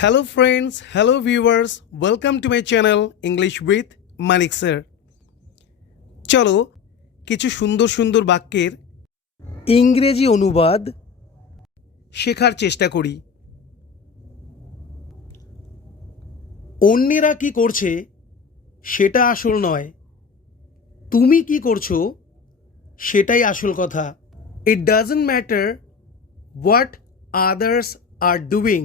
Hello friends hello viewers welcome to my channel English with Manik sir চলো কিছু সুন্দর সুন্দর বাক্যের ইংরেজি অনুবাদ শেখার চেষ্টা করি। অন্যেরা কি করছে সেটা আসল নয়। তুমি কি করছ সেটাই আসল কথা। It doesn't matter what others are doing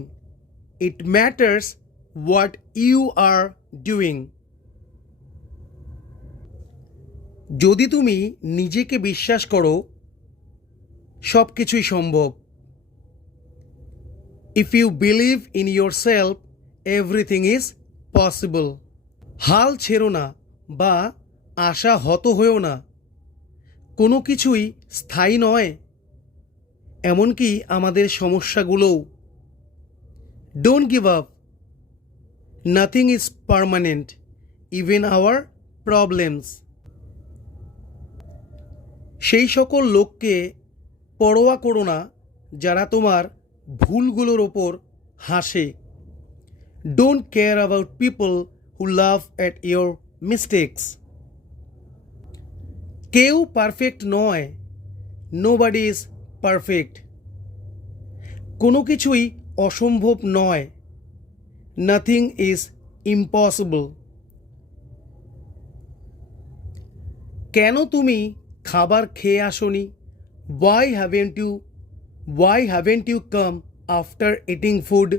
it matters what you are doing যদি তুমি নিজেকে বিশ্বাস করো সব কিছুই সম্ভব। If you believe in yourself everything is possible হাল ছেড়ো না বা আশা হত হয়েও না। কোনো কিছুই স্থায়ী নয়। এমনকি আমাদের সমস্যাগুলোও। Don't give up nothing is permanent even our problems সেই সকল লোককে পরোয়া করো না, যারা তোমার ভুলগুলোর ওপর হাসে। Don't care about people who laugh at your mistakes কেউ পারফেক্ট নয় নো বাডি ইজ পারফেক্ট কোনো কিছুই অসম্ভব নয়। নাথিং ইজ ইম্পসিবল কেন তুমি খাবার খেয়ে আসনি? Why haven't you why haven't you come after eating food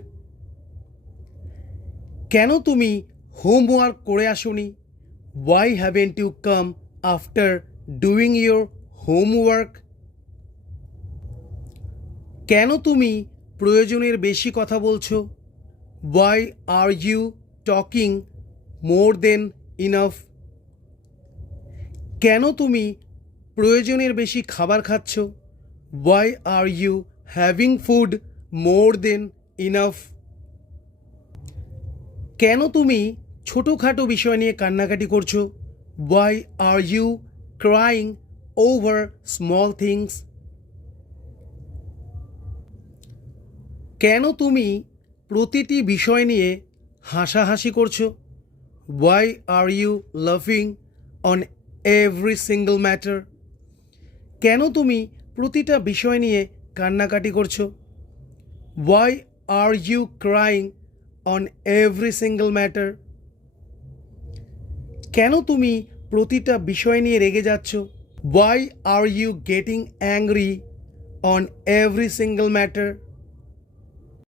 কেন তুমি হোমওয়ার্ক করে আসনি? Why haven't you come after doing your homework কেন তুমি প্রয়োজনের বেশি কথা বলছো? Why are you talking more than enough কেন তুমি প্রয়োজনের বেশি খাবার খাচ্ছ? Why are you having food more than enough কেন তুমি ছোটোখাটো বিষয় নিয়ে কান্নাকাটি করছ? Why are you crying over small things কেন তুমি প্রতিটি বিষয় নিয়ে হাসাহাসি করছ? Why are you loving on every single matter কেন তুমি প্রতিটা বিষয় নিয়ে কান্নাকাটি করছ? Why are you crying on every single matter কেন তুমি প্রতিটা বিষয় নিয়ে রেগে যাচ্ছ? Why are you getting angry on every single matter